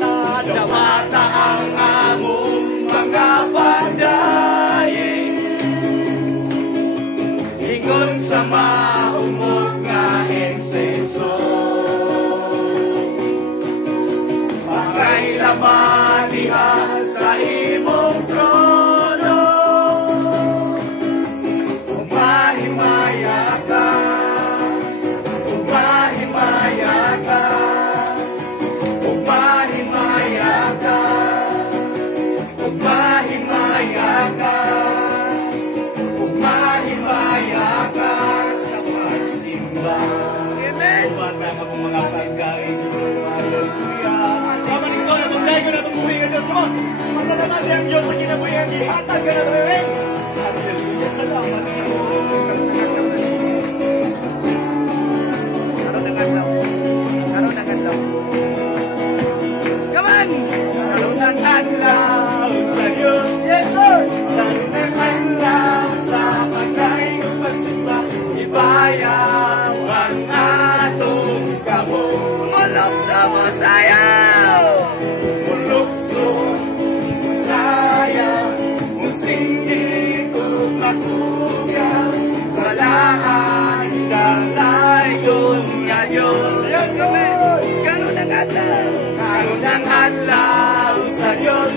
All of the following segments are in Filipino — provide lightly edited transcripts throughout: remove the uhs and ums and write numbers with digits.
dawata ang among mga pandayin. Ingon sa maumog nga insenso, pangay laman diha sa imong trono. Umahimaya ka, umahimaya ka, umahimaya ka, umahimaya ka, umahimaya ka sa pagsimba. Amen. Bata ka kung mga pagkain. Hallelujah. Tama ni Son, atong dahi ko na itong buhay ka Diyos. Come on. Masalamat natin ang Diyos sa kinabuhian. Ihatag ka na rin. Hallelujah. Salamat niyo. Karoon ng adlaw. Karoon ng adlaw. Come on. Karoon ng adlaw sa Diyos. Yes, Lord. Karoon ng adlaw sa pagkain ng pagsimba. Ibayaw ang atong kamo. Mulok sa masayaw. Mulok sa masayaw. Musinggit o makuyaw. Walaan kang layon nga Diyos. Yes, Lord. Karoon ng adlaw. Karoon ng adlaw sa Diyos.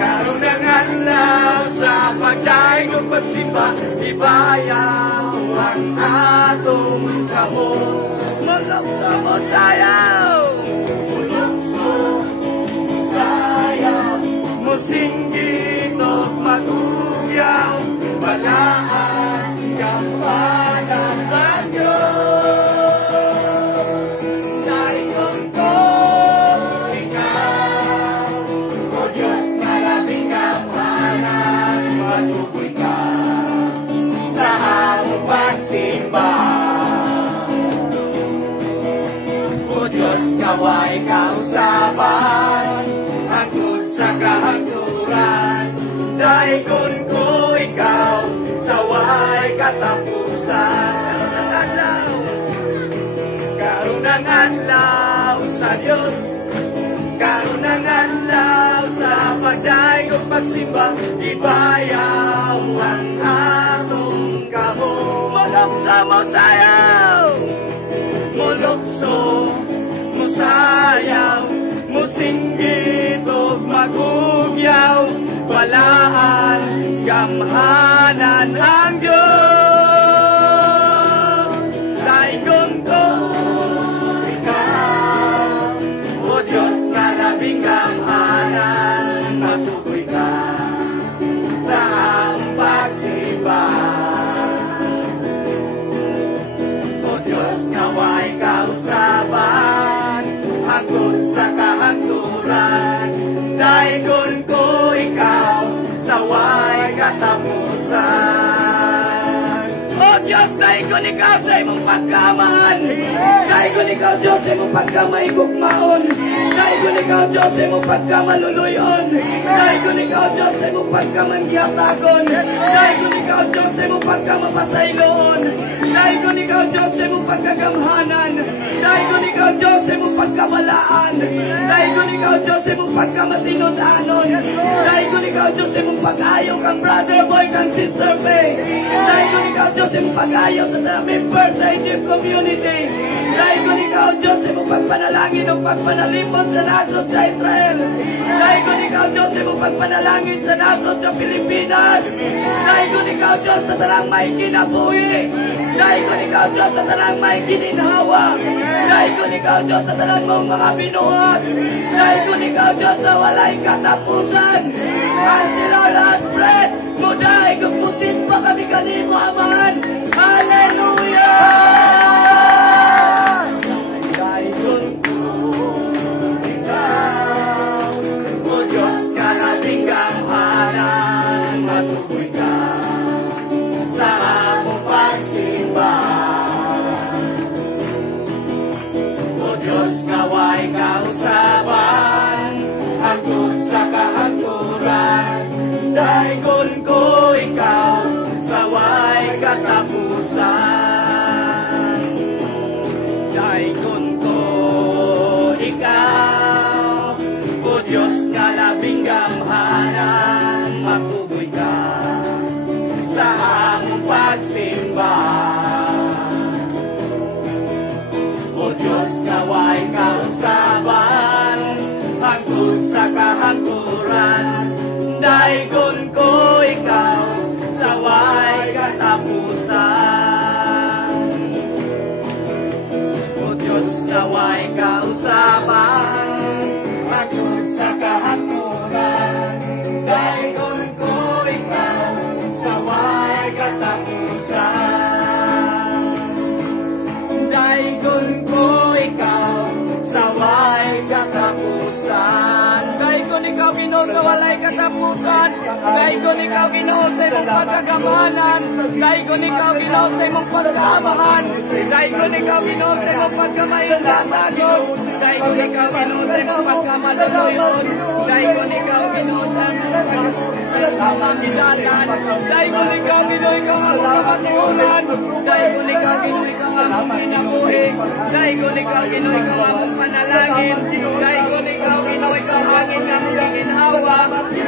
Karoon ng adlaw sa pagdaing o pagsimba. Ibayaw ang atong kamo. Mulok sa masayaw. Mulok sa masayaw. Musinggit o maguyaw. Walaan kampanan ang Diyos. Daikon ko ikaw, O Diyos na labing kampanan. Matukoy ka sa among pagsimba. O Diyos, kaway kausapan, hangtod sa kahangturan. Daikon ko ikaw, saway katapusan. Karoon ng adlaw sa Diyos. Karoon ng adlaw sa pagdaing o pagsimba. Ibayaw ang atong kamo. Mulok sa masayaw. Mulok sa masayaw. Musinggit o magugyaw. Walaan gamhanan ang Diyos. Daikon ko ikaw, O Diyos na labing gamhanan. Matukoy ka sa among pagsimba. O Diyos, naway kausaban, hangtod sa kahangturan. Daikon ko ikaw, saway katapusan. O Diyos, daikon ikaw sa imong pagkaman. Daikon ikaw, Diyos, sa imong pagkamaibugmaon. Daikon ikaw, Diyos, sa imong pagkamaluluyon. Daikon ikaw, Diyos, sa imong pagkamanggiatagon. Daikon ikaw, Diyos, sa imong pagkamapasayloon. Daikon ikaw, Diyos, sa imong pagkagamhanan. Daikon ikaw, Diyos, sa imong pagkamalaan. Daikon ikaw, Diyos, sa imong pagkamatinod-anon. Daikon ikaw, Diyos, sa imong pag-ayaw kang brother boy, kang sister Faye. Daikon ikaw, Diyos, sa imong pag-ayaw sa mga members sa Egypt community. Daikon ikaw, Diyos, sa imong pagpanalangin o pagpanalipon sa nasod sa Israel. Daikon ikaw, Diyos, sa imong pagpanalangin sa nasod sa Pilipinas. Daikon ikaw, Diyos, sa tarang may kinabuhi. Daikon ikaw, Diyos, sa tarang may gininhawa. Daikon ikaw, Diyos, sa tarang mong mga binuhat. Daikon ikaw, Diyos, sa walay katapusan. Until our last breath, muday kung musimba kami kanimo, Aman. Hallelujah! Daikon ko ikaw, O Diyos, ka labing gamhanan. Matukoy ka sa among pagsimba. O Diyos, naway kausaban, hangtod sa kahangturan. Daikon ko ikaw, saway katapusan. Ginoo sa walay katapusan. Kaigon ikaw Ginoo sa imong pagkagamanan. Kaigon ikaw Ginoo sa imong pagkaamahan. Kaigon ikaw Ginoo sa imong pagkamahinlatan. Kaigon ikaw Ginoo sa imong pagkamaluluyon. Kaigon ikaw Ginoo sa imong pagkamahinlatan. Kaigon ikaw Ginoo ikaw ang kamatulan. Kaigon ikaw Ginoo ikaw ang kinabuhi. Kaigon ikaw Ginoo ikaw ang panalangin. Kaigon ikaw Ginoo ikaw hangin nga mong ginhawa.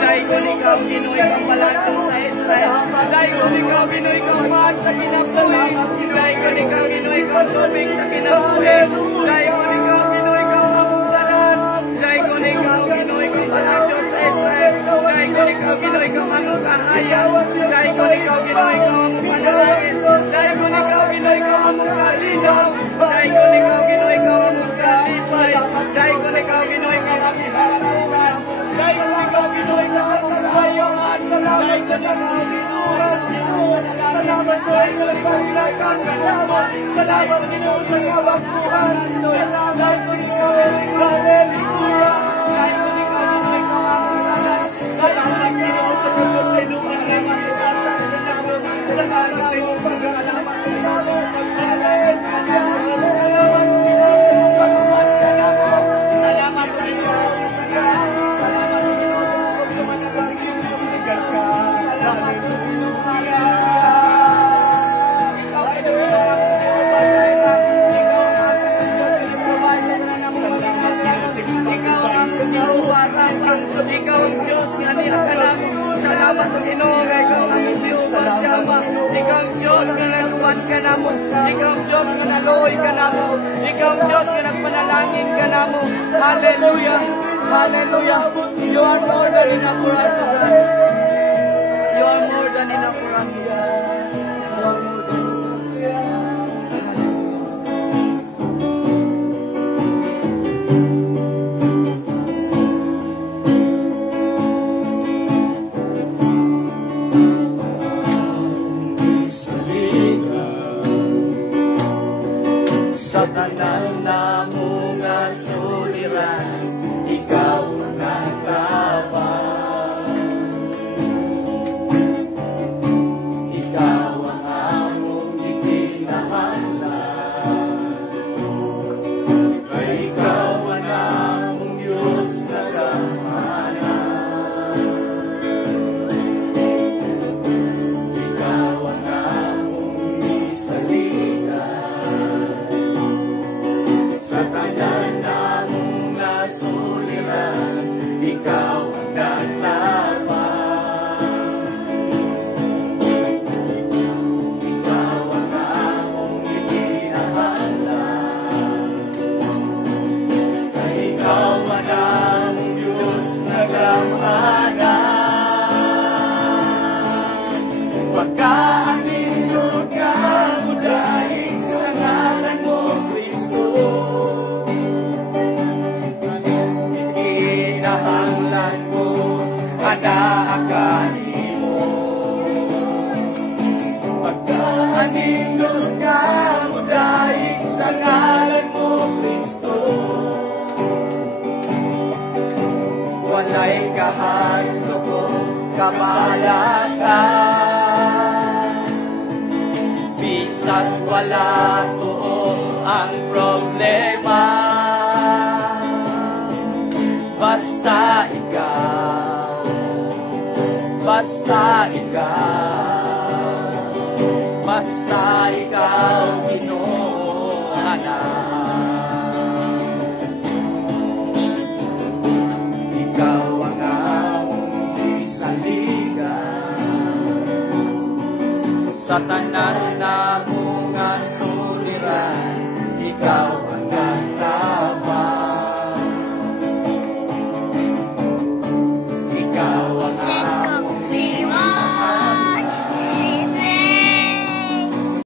Kaigon ikaw Ginoo ikaw palatong sa Israel. Kaigon ikaw Ginoo ikaw maan sa kinabuhi. Kaigon ikaw Ginoo ikaw tubig sa kinabuhi. Kaigon ikaw Ginoo ikaw among tanan. Kaigon ikaw Ginoo ikaw palatong sa Israel. Kaigon ikaw Ginoo ikaw among kahayag. Kaigon ikaw Ginoo ikaw among panalangin. Kaigon ikaw Ginoo ikaw among kalinaw. Kaigon ikaw Ginoo ikaw among kalipay. Kaigon ikaw Ginoo ikaw among kalauran. Kaigon ikaw Ginoo ikaw among kahayohan. Kaigon ikaw Ginoo. Salamat po ikaw ikaw pinagkakalaman. Salamat Ginoo sa kabakuhan. Salamat Ginoo. Hallelujah. Kaigon ikaw Ginoo ikaw among tanan. Salamat Ginoo sa pagkasiluan na matutatan sa namin. Salamat sa iyong pag-aalaman sa namin. Salamat Ginoo sa iyong pagkuman ka namin. Salamat Ginoo sa pag-aalaman. Salamat Ginoo sa pagsumanabagin ng ligat ka. Salamat Ginoo. Ikaw ay Ginoo ang pinapatay na. Ikaw ang pinapatay na naman. Ikaw ang pinahuwaran. Ikaw ang Diyos nga niya ka namin. Salamat Ginoo. Ikaw ang Diyos sa siyama. Ikaw ang Diyos nga naluwan ka namo. Ikaw ang Diyos nga naluoy ka namo. Ikaw ang Diyos nga nagpanalangin ka namo. Hallelujah. Hallelujah. You are more than enough for us, God. You are more than enough for us, God. You are more than sa tanan na mo nga suliran, ikaw ang nagtabang. Ikaw ang among ikinahanglan. Kay ikaw ang among Diyos na gamanan. Ikaw ang among isaligan. Sa tanan namong nasuliran, ikaw ang nagtabang. Ikaw ang among ikinahanglan. Kay ikaw ang among Diyos na gamanan. Pagkaanindot ka mo dahil sa ngalan mo, Kristo. Ikinahanglan mo, anaakanin mo. Pagkaanindot ka mo dahil sa ngalan mo, Kristo. Walay kahandog ko, kamalakan. Bisan wala to ang problema. Basta ikaw, basta ikaw, basta ikaw, Ginoo anak. Ikaw ang among isaligan. Sa tanan